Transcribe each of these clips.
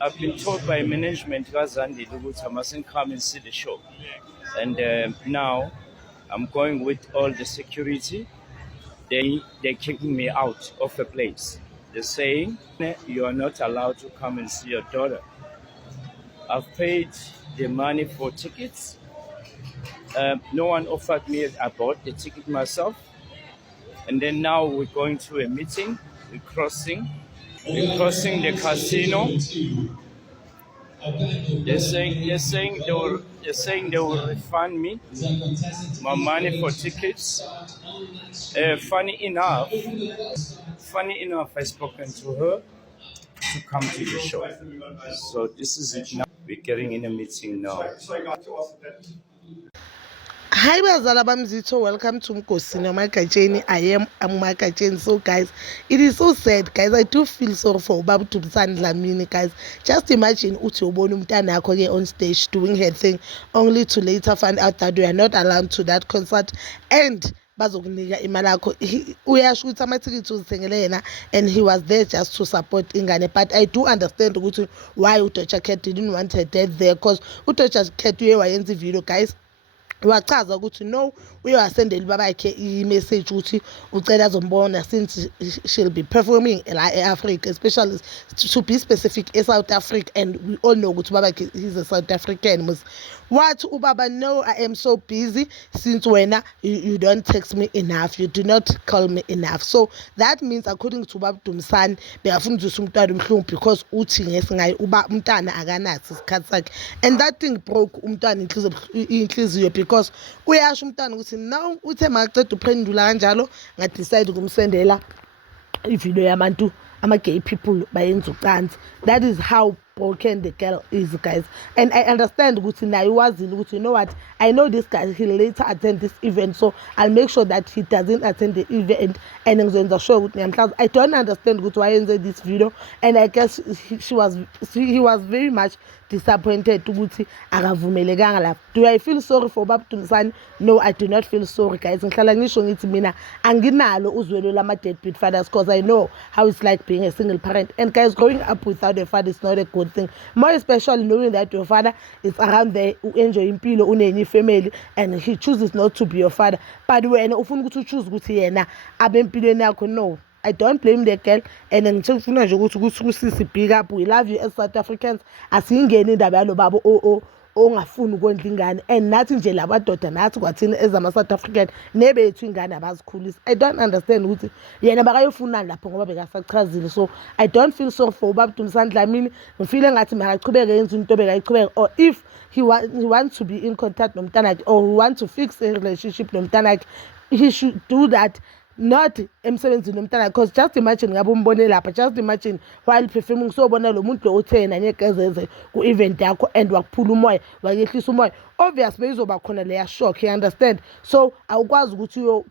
I've been told by management Gazandi that I mustn't come and see the show. And now I'm going with all the security. They're kicking me out of the place. They're saying you are not allowed to come and see your daughter. I've paid the money for tickets. No one offered me. I bought the ticket myself. And then now we're going to a meeting. We're crossing the casino. They're saying they will refund me my money for tickets. Funny enough, I've spoken to her to come to the show. So this is it now. We're getting in a meeting now. Hi bazala bamzitho, welcome to Mkosini Makacheni. I am Makacheni. So guys, it is so sad guys. I do feel sorry for Ubaba Dumisani Dlamini guys. Just imagine uthi ubona umntana yakho ke on stage doing her thing only to later find out that we are not allowed to that concert and bazokunika imali yakho. Uyasho ukuthi amathikithi uzithengele yena and he was there just to support ingane, but I do understand ukuthi why uDoja Cat didn't want her dead there because uDoja Cat uye wayenza video guys. Wachaza ukuthi no uyawasendela babakhe i-message ukuthi ucela azombona since she'll be performing la e-Africa, especially to be specific e-South Africa, and we all know ukuthi babakhe he's a South African. What ubaba, no, I am so busy since wena you don't text me enough, you do not call me enough. So that means according to Ubaba Dumisani bekafuna ukuthi umntwana umhlungu because uthi ngesingayi uba umntana akanathi isikhathi sakhe, and that thing broke umntwana inhliziyo because uyasho umntwana ukuthi now uthe makaceda uphendula kanjalo ngadecide ukumsendela ivideo yabantu ama-gay people bayenza ucansi. That is how broken the girl is guys, and I understand ukuthi naye wazile ukuthi you know what, I know this guy, he'll later attend this event, so I'll make sure that he doesn't attend the event and ngizoyenza sure ukuthi namhlanje. I don't understand ukuthi why enze this video, and I guess he was very much disappointed ukuthi akavumelekanga lapho. Do I feel sorry for Ubaba Dumisani? No, I do not feel sorry guys. Ngihlala ngisho ngithi mina anginalo uzwelo lama deadbeat fathers because I know how it's like being a single parent, and guys, growing up without a father is not a good thing, more especially knowing that your father is around there enjoy impilo unenye family and he chooses not to be your father, but wena ufuna ukuthi choose ukuthi yena abe empilweni yakho. No, I don't blame the girl, and ngifuna nje ukuthi kusisi big up, we love you as South Africans. Asingeni indaba yalo baba ongafuni ukondla ingane, and nathi nje labadoda nathi kwathina ezama-South African nebethu ingane abazikhulisa. I don't understand ukuthi yena bakayofunani lapho ngoba bekasachazile. So I don't feel sorry for Ubaba Dumisani Dlamini. Ngifile ngathi makachubeke yenza into bekayichubeka, or if he wants to be in contact nomntanakhe or he wants to fix a relationship nomntanakhe, he should do that, not emsebenzini nomntana. Because just imagine ngabe umbone lapha, just imagine while performing so bona lo muntu lo uthena nyekezeze ku event yakho and wakuphula umoya wakehlisa umoya, obviously beyizoba khona leya shock, you understand. So awukwazi ukuthi uyo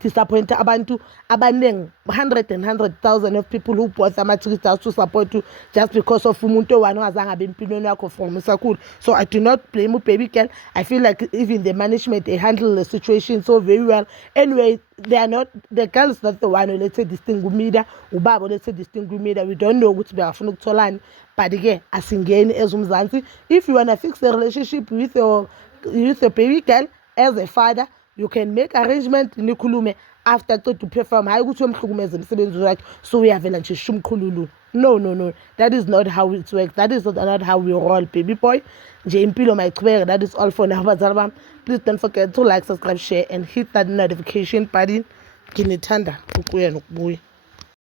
disappoint abantu abaningi, 100,000 of people who bought ama-tickets just to support you just because of umuntu one ongazange abe empilweni yakho from isakhulu. So I do not blame baby girl. I feel like even the management, they handle the situation so very well. Anyway, the girl is not the one who, let's say, distinguished media, ubaba, let's say, distinguished media. We don't know ukuthi bekafuna ukutholani, but again, asingeni as umzansi. If you want to fix the relationship with your baby girl as a father, you can make arrangement nikhulume after to perform. Hayi ukuthi umhlukumeze emsebenzi wakhe so uyavela nje shumkhululu. No, that is not how it works. That is not how we roll, baby boy. Nje impilo mayichubeka. That is all for now bazala bami. Please don't forget to like, subscribe, share and hit that notification button. Nginithanda ukuya nokubuya.